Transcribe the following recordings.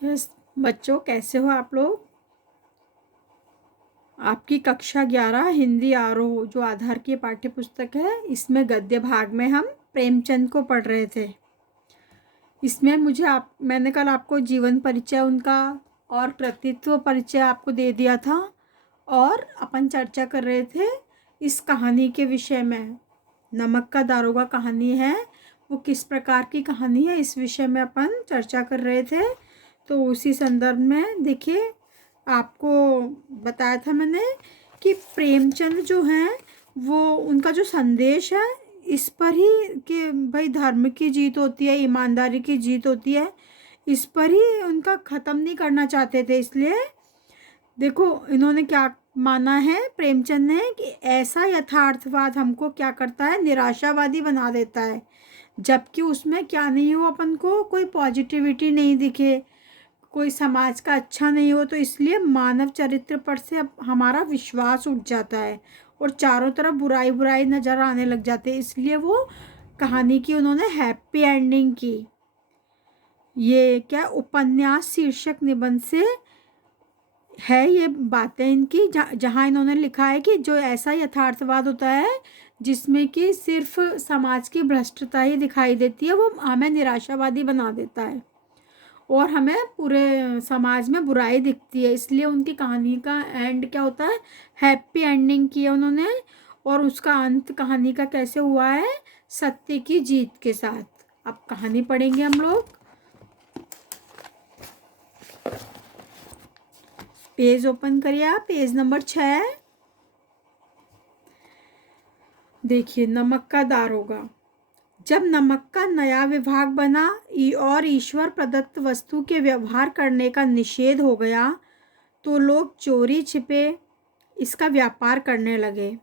Yes बच्चों, कैसे हो आप लोग। आपकी कक्षा 11 हिंदी आरोह जो आधार की पाठ्य पुस्तक है, इसमें गद्य भाग में हम प्रेमचंद को पढ़ रहे थे। इसमें मैंने कल आपको जीवन परिचय उनका और कृतित्व परिचय आपको दे दिया था और अपन चर्चा कर रहे थे इस कहानी के विषय में। नमक का दारोगा कहानी है, वो किस प्रकार की कहानी है, इस विषय में अपन चर्चा कर रहे थे। तो उसी संदर्भ में देखिए, आपको बताया था मैंने कि प्रेमचंद जो हैं वो उनका जो संदेश है इस पर ही कि भाई धर्म की जीत होती है, ईमानदारी की जीत होती है, इस पर ही उनका ख़त्म नहीं करना चाहते थे। इसलिए देखो इन्होंने क्या माना है प्रेमचंद ने कि ऐसा यथार्थवाद हमको क्या करता है, निराशावादी बना देता है, जबकि उसमें क्या नहीं हो, अपन को कोई पॉजिटिविटी नहीं दिखे, कोई समाज का अच्छा नहीं हो, तो इसलिए मानव चरित्र पर से अब हमारा विश्वास उठ जाता है और चारों तरफ बुराई बुराई नज़र आने लग जाते हैं। इसलिए वो कहानी की उन्होंने हैप्पी एंडिंग की। ये क्या उपन्यास शीर्षक निबंध से है ये बातें इनकी, जहाँ इन्होंने लिखा है कि जो ऐसा यथार्थवाद होता है जिसमें कि सिर्फ समाज की भ्रष्टता ही दिखाई देती है, वो हमें निराशावादी बना देता है और हमें पूरे समाज में बुराई दिखती है। इसलिए उनकी कहानी का एंड क्या होता है, हैप्पी एंडिंग किया उन्होंने। और उसका अंत कहानी का कैसे हुआ है, सत्य की जीत के साथ। अब कहानी पढ़ेंगे हम लोग। पेज ओपन करिए आप, पेज नंबर 6। देखिए, नमक का दारोगा। जब नमक का नया विभाग बना और ईश्वर प्रदत्त वस्तु के व्यवहार करने का निषेध हो गया, तो लोग चोरी छिपे इसका व्यापार करने लगे।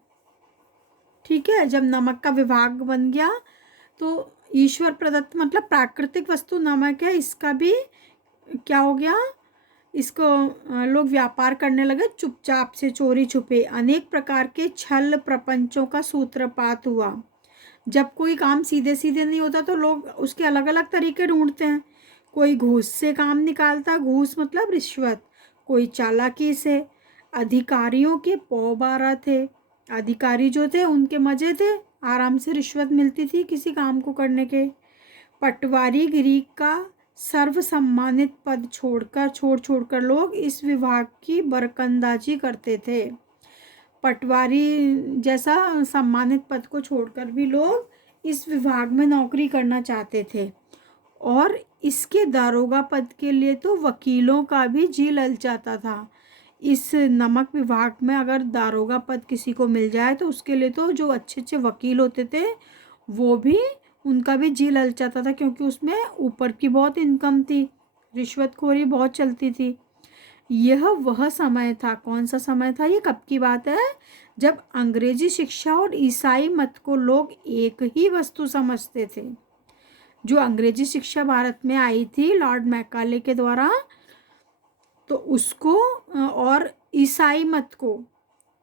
ठीक है, जब नमक का विभाग बन गया तो ईश्वर प्रदत्त मतलब प्राकृतिक वस्तु नमक है, इसका भी क्या हो गया, इसको लोग व्यापार करने लगे चुपचाप से, चोरी छुपे। अनेक प्रकार के छल प्रपंचों का सूत्रपात हुआ। जब कोई काम सीधे सीधे नहीं होता तो लोग उसके अलग अलग तरीके ढूंढते हैं। कोई घूस से काम निकालता, घूस मतलब रिश्वत, कोई चालाकी से। अधिकारियों के पौबारा थे, अधिकारी जो थे उनके मज़े थे, आराम से रिश्वत मिलती थी किसी काम को करने के। पटवारी गिरी का सर्व सम्मानित पद छोड़ छोड़कर लोग इस विभाग की बरकंदाजी करते थे। पटवारी जैसा सम्मानित पद को छोड़कर भी लोग इस विभाग में नौकरी करना चाहते थे। और इसके दारोगा पद के लिए तो वकीलों का भी जी ललचाता था। इस नमक विभाग में अगर दारोगा पद किसी को मिल जाए तो उसके लिए तो जो अच्छे अच्छे वकील होते थे वो भी, उनका भी जी ललचाता था, क्योंकि उसमें ऊपर की बहुत इनकम थी, रिश्वतखोरी बहुत चलती थी। यह वह समय था, कौन सा समय था, ये कब की बात है, जब अंग्रेजी शिक्षा और ईसाई मत को लोग एक ही वस्तु समझते थे। जो अंग्रेजी शिक्षा भारत में आई थी लॉर्ड मैकाले के द्वारा, तो उसको और ईसाई मत को,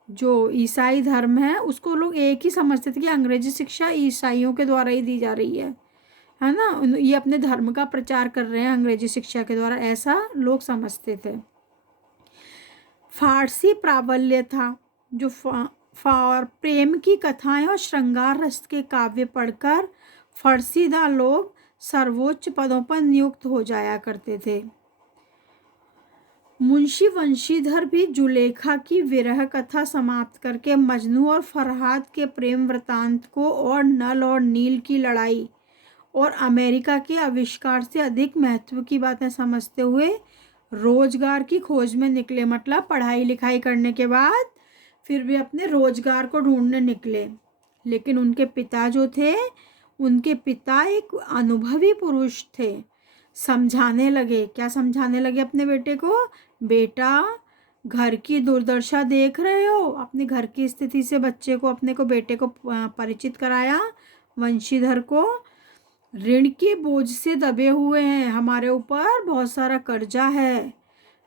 जो ईसाई धर्म है उसको लोग एक ही समझते थे कि अंग्रेजी शिक्षा ईसाइयों के द्वारा ही दी जा रही है ना, ये अपने धर्म का प्रचार कर रहे हैं अंग्रेजी शिक्षा के द्वारा, ऐसा लोग समझते थे। फारसी प्राबल्य था, जो प्रेम की कथाएं और श्रृंगार रस के काव्य पढ़कर फरसीदा लोग सर्वोच्च पदों पर नियुक्त हो जाया करते थे। मुंशी वंशीधर भी जुलेखा की विरह कथा समाप्त करके मजनू और फरहाद के प्रेम वृतांत को और नल और नील की लड़ाई और अमेरिका के आविष्कार से अधिक महत्व की बातें समझते हुए रोजगार की खोज में निकले। मतलब पढ़ाई लिखाई करने के बाद फिर भी अपने रोजगार को ढूंढने निकले। लेकिन उनके पिता जो थे, उनके पिता एक अनुभवी पुरुष थे। समझाने लगे, क्या समझाने लगे अपने बेटे को, बेटा घर की दुर्दशा देख रहे हो, अपने घर की स्थिति से बच्चे को, अपने को, बेटे को परिचित कराया वंशीधर को। ऋण के बोझ से दबे हुए हैं, हमारे ऊपर बहुत सारा कर्जा है।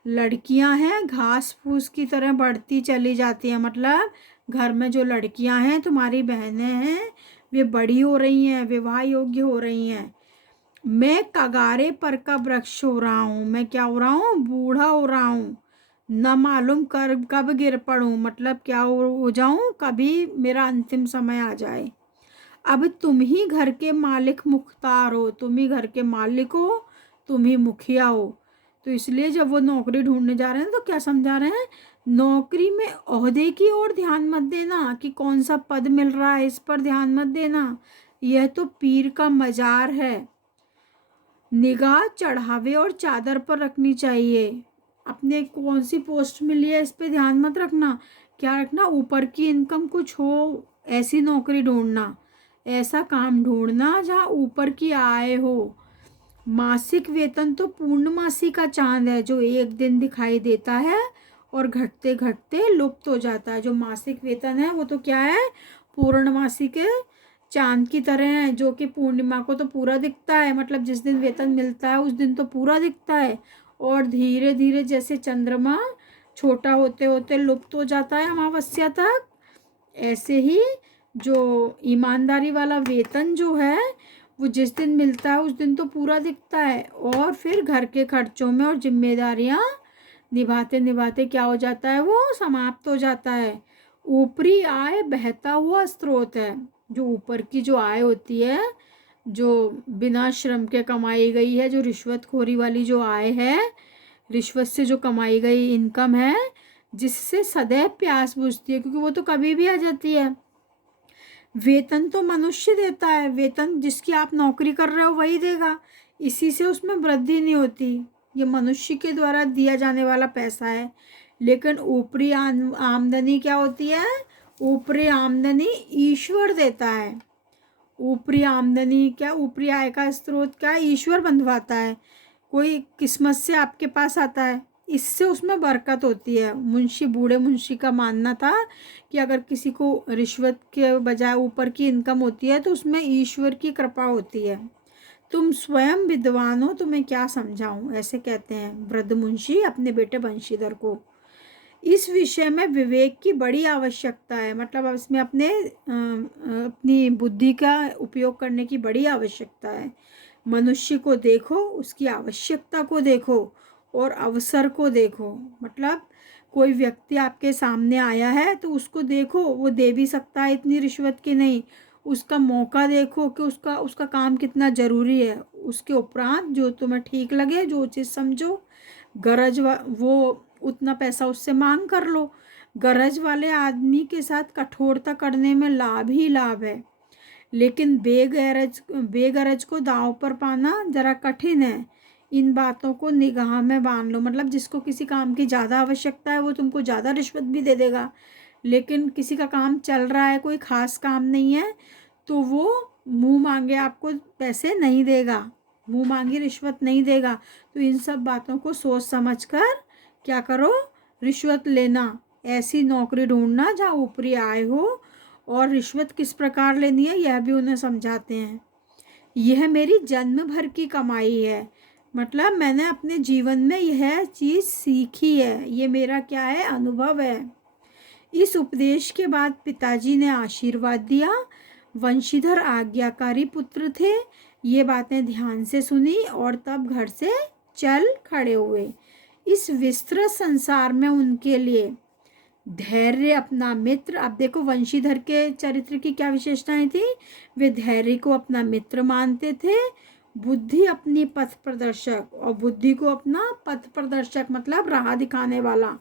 लड़कियां हैं घास फूस की तरह बढ़ती चली जाती हैं, मतलब घर में जो लड़कियां हैं, तुम्हारी बहनें हैं, वे बड़ी हो रही हैं, विवाह योग्य हो रही हैं। मैं कगारे पर कब वृक्ष हो रहा हूँ, मैं क्या हो रहा हूँ, बूढ़ा हो रहा हूँ। न मालूम कर कब गिर पड़ूं, मतलब क्या हो जाऊं, कभी मेरा अंतिम समय आ जाए। अब तुम ही घर के मालिक मुख्तार हो, तुम ही घर के मालिक हो, तुम ही मुखिया हो। तो इसलिए जब वो नौकरी ढूंढने जा रहे हैं तो क्या समझा रहे हैं, नौकरी में ओहदे की ओर ध्यान मत देना कि कौन सा पद मिल रहा है, इस पर ध्यान मत देना, यह तो पीर का मजार है। निगाह चढ़ावे और चादर पर रखनी चाहिए, अपने कौन सी पोस्ट मिली है इस पे ध्यान मत रखना। क्या रखना, ऊपर की इनकम कुछ हो, ऐसी नौकरी ढूंढना, ऐसा काम ढूंढना जहाँ ऊपर की आय हो। मासिक वेतन तो पूर्णमासी का चांद है, जो एक दिन दिखाई देता है और घटते घटते लुप्त हो जाता है। जो मासिक वेतन है वो तो क्या है, पूर्णमासी के चांद की तरह है, जो कि पूर्णिमा को तो पूरा दिखता है, मतलब जिस दिन वेतन मिलता है उस दिन तो पूरा दिखता है, और धीरे धीरे जैसे चंद्रमा छोटा होते होते लुप्त हो जाता है अमावस्या तक, ऐसे ही जो ईमानदारी वाला वेतन जो है वो जिस दिन मिलता है उस दिन तो पूरा दिखता है, और फिर घर के खर्चों में और जिम्मेदारियां निभाते निभाते क्या हो जाता है, वो समाप्त हो जाता है। ऊपरी आय बहता हुआ स्रोत है, जो ऊपर की जो आय होती है, जो बिना श्रम के कमाई गई है, जो रिश्वतखोरी वाली जो आय है, रिश्वत से जो कमाई गई इनकम है, जिससे सदैव प्यास बुझती है, क्योंकि वो तो कभी भी आ जाती है। वेतन तो मनुष्य देता है, वेतन जिसकी आप नौकरी कर रहे हो वही देगा, इसी से उसमें वृद्धि नहीं होती, ये मनुष्य के द्वारा दिया जाने वाला पैसा है। लेकिन ऊपरी आमदनी क्या होती है, ऊपरी आमदनी ईश्वर देता है। ऊपरी आमदनी क्या, ऊपरी आय का स्रोत क्या, ईश्वर बंधवाता है, कोई किस्मत से आपके पास आता है, इससे उसमें बरकत होती है। बूढ़े मुंशी का मानना था कि अगर किसी को रिश्वत के बजाय ऊपर की इनकम होती है तो उसमें ईश्वर की कृपा होती है। तुम स्वयं विद्वान हो, तुम्हें क्या समझाऊं, ऐसे कहते हैं वृद्ध मुंशी अपने बेटे बंशीधर को। इस विषय में विवेक की बड़ी आवश्यकता है, मतलब अब इसमें अपनी बुद्धि का उपयोग करने की बड़ी आवश्यकता है। मनुष्य को देखो, उसकी आवश्यकता को देखो और अवसर को देखो, मतलब कोई व्यक्ति आपके सामने आया है तो उसको देखो, वो दे भी सकता है इतनी रिश्वत की नहीं, उसका मौका देखो कि उसका काम कितना ज़रूरी है, उसके उपरांत जो तुम्हें ठीक लगे, जो चीज़ समझो वो उतना पैसा उससे मांग कर लो। गरज वाले आदमी के साथ कठोरता करने में लाभ ही लाभ है, लेकिन बेगरज को दांव पर पाना जरा कठिन है। इन बातों को निगाह में बांध लो, मतलब जिसको किसी काम की ज़्यादा आवश्यकता है वो तुमको ज़्यादा रिश्वत भी दे देगा, लेकिन किसी का काम चल रहा है, कोई ख़ास काम नहीं है, तो वो मुंह मांगे आपको पैसे नहीं देगा, मुंह मांगी रिश्वत नहीं देगा। तो इन सब बातों को सोच समझ कर क्या करो, रिश्वत लेना, ऐसी नौकरी ढूंढना जहाँ ऊपरी आय हो, और रिश्वत किस प्रकार लेनी है यह भी उन्हें समझाते हैं। यह मेरी जन्म भर की कमाई है, मतलब मैंने अपने जीवन में यह चीज़ सीखी है, ये मेरा क्या है, अनुभव है। इस उपदेश के बाद पिताजी ने आशीर्वाद दिया। वंशीधर आज्ञाकारी पुत्र थे, ये बातें ध्यान से सुनी और तब घर से चल खड़े हुए। इस विस्तृत संसार में उनके लिए धैर्य अपना मित्र, अब देखो वंशीधर के चरित्र की क्या विशेषताएं थी, वे धैर्य को अपना मित्र मानते थे, बुद्धि अपनी पथ प्रदर्शक, और बुद्धि को अपना पथ प्रदर्शक मतलब राह दिखाने वाला,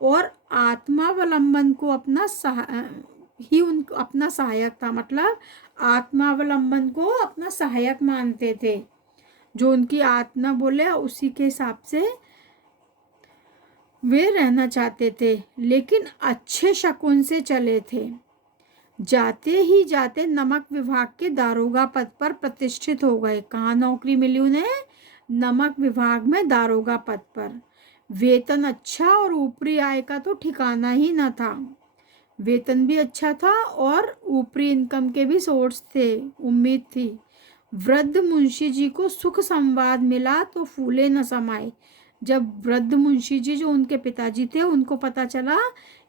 और आत्मावलंबन को अपना अपना सहायक था, मतलब आत्मावलंबन को अपना सहायक मानते थे, जो उनकी आत्मा बोले उसी के हिसाब से वे रहना चाहते थे, लेकिन अच्छे शकुन से चले थे। जाते ही जाते नमक विभाग के दारोगा पद पर प्रतिष्ठित हो गए। कहाँ नौकरी मिली उन्हें, नमक विभाग में दारोगा पद पर। वेतन अच्छा और ऊपरी आय का तो ठिकाना ही न था, वेतन भी अच्छा था और ऊपरी इनकम के भी सोर्स थे, उम्मीद थी। वृद्ध मुंशी जी को सुख संवाद मिला तो फूले न समाये। जब वृद्ध मुंशी जी जो उनके पिताजी थे उनको पता चला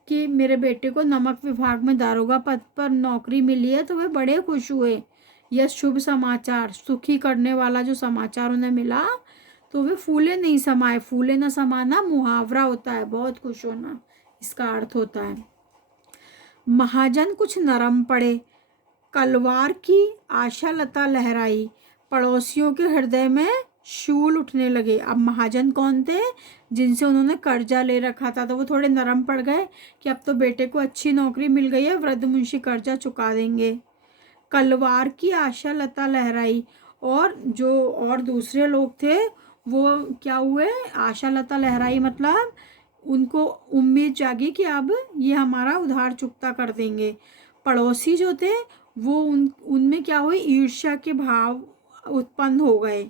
कि मेरे बेटे को नमक विभाग में दारोगा पद पर नौकरी मिली है तो वे बड़े खुश हुए यह शुभ समाचार, सुखी करने वाला जो समाचार उन्हें मिला, तो वे फूले नहीं समाये। फूले न समाना मुहावरा होता है, बहुत खुश होना इसका अर्थ होता है। महाजन कुछ नरम पड़े, कलवार की आशा लता लहराई, पड़ोसियों के हृदय में शूल उठने लगे। अब महाजन कौन थे? जिनसे उन्होंने कर्जा ले रखा था, तो वो थोड़े नरम पड़ गए कि अब तो बेटे को अच्छी नौकरी मिल गई है, वृद्ध मुंशी कर्जा चुका देंगे। कलवार की आशा लता लहराई, और दूसरे लोग थे वो क्या हुए? आशा लता लहराई मतलब उनको उम्मीद जागी कि अब ये हमारा उधार चुकता कर देंगे। पड़ोसी जो थे वो उनमें क्या हुई? ईर्ष्या के भाव उत्पन्न हो गए,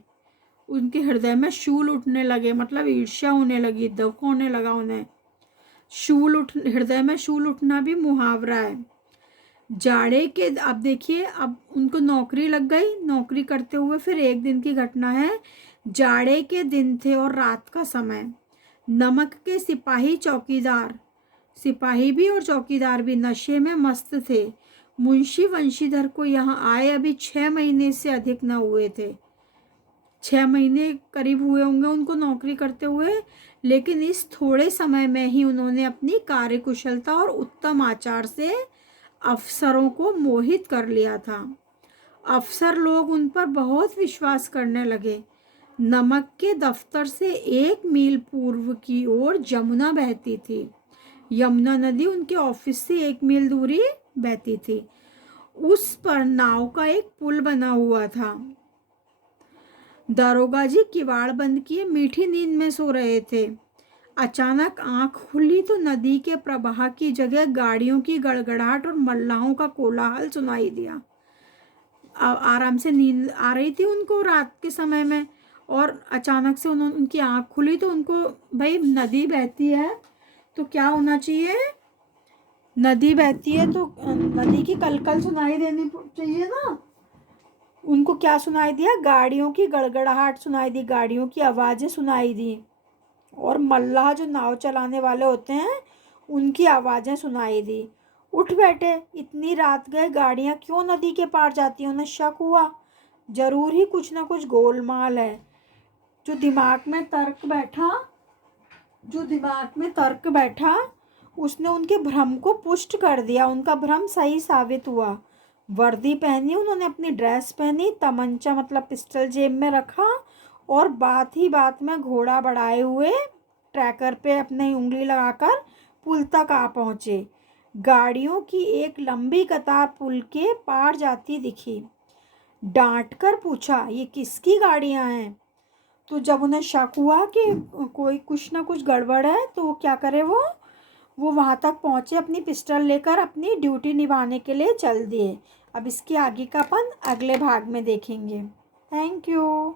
उनके हृदय में शूल उठने लगे, मतलब ईर्ष्या होने लगी, दुख होने लगा उन्हें। हृदय में शूल उठना भी मुहावरा है। जाड़े के, अब देखिए, अब उनको नौकरी लग गई, नौकरी करते हुए फिर एक दिन की घटना है। जाड़े के दिन थे और रात का समय। नमक के सिपाही भी और चौकीदार भी नशे में मस्त थे। मुंशी वंशीधर को यहाँ आए अभी 6 महीने से अधिक न हुए थे। 6 महीने करीब हुए होंगे उनको नौकरी करते हुए, लेकिन इस थोड़े समय में ही उन्होंने अपनी कार्यकुशलता और उत्तम आचार से अफसरों को मोहित कर लिया था। अफसर लोग उन पर बहुत विश्वास करने लगे। नमक के दफ्तर से 1 मील पूर्व की ओर यमुना बहती थी। यमुना नदी उनके ऑफिस से 1 मील दूरी बहती थी। उस पर नाव का एक पुल बना हुआ था। दारोगा जी किवाड़ बंद किए मीठी नींद में सो रहे थे। अचानक आंख खुली तो नदी के प्रवाह की जगह गाड़ियों की गड़गड़ाहट और मल्लाहों का कोलाहल सुनाई दिया। आराम से नींद आ रही थी उनको रात के समय में, और अचानक से उनकी आंख खुली तो उनको, भाई नदी बहती है तो क्या होना चाहिए? नदी बहती है तो नदी की कलकल सुनाई देनी चाहिए ना। उनको क्या सुनाई दिया? गाड़ियों की गड़गड़ाहट सुनाई दी, गाड़ियों की आवाज़ें सुनाई दी, और मल्लाह जो नाव चलाने वाले होते हैं उनकी आवाज़ें सुनाई दी। उठ बैठे, इतनी रात गए, गाड़ियाँ क्यों नदी के पार जाती हैं? उन्हें शक हुआ, जरूर ही कुछ ना कुछ गोलमाल है। जो दिमाग में तर्क बैठा उसने उनके भ्रम को पुष्ट कर दिया। उनका भ्रम सही साबित हुआ। वर्दी पहनी उन्होंने, अपनी ड्रेस पहनी, तमंचा मतलब पिस्टल जेब में रखा, और बात ही बात में घोड़ा बढ़ाए हुए ट्रैकर पे अपनी उंगली लगाकर पुल तक आ पहुँचे। गाड़ियों की एक लंबी कतार पुल के पार जाती दिखी। डांट कर पूछा, ये किसकी गाड़ियाँ हैं? तो जब उन्हें शक हुआ कि कोई कुछ ना कुछ गड़बड़ है, तो वो क्या करे, वो वहाँ तक पहुँचे, अपनी पिस्टल लेकर अपनी ड्यूटी निभाने के लिए चल दिए। अब इसके आगे का अपन अगले भाग में देखेंगे। Thank you.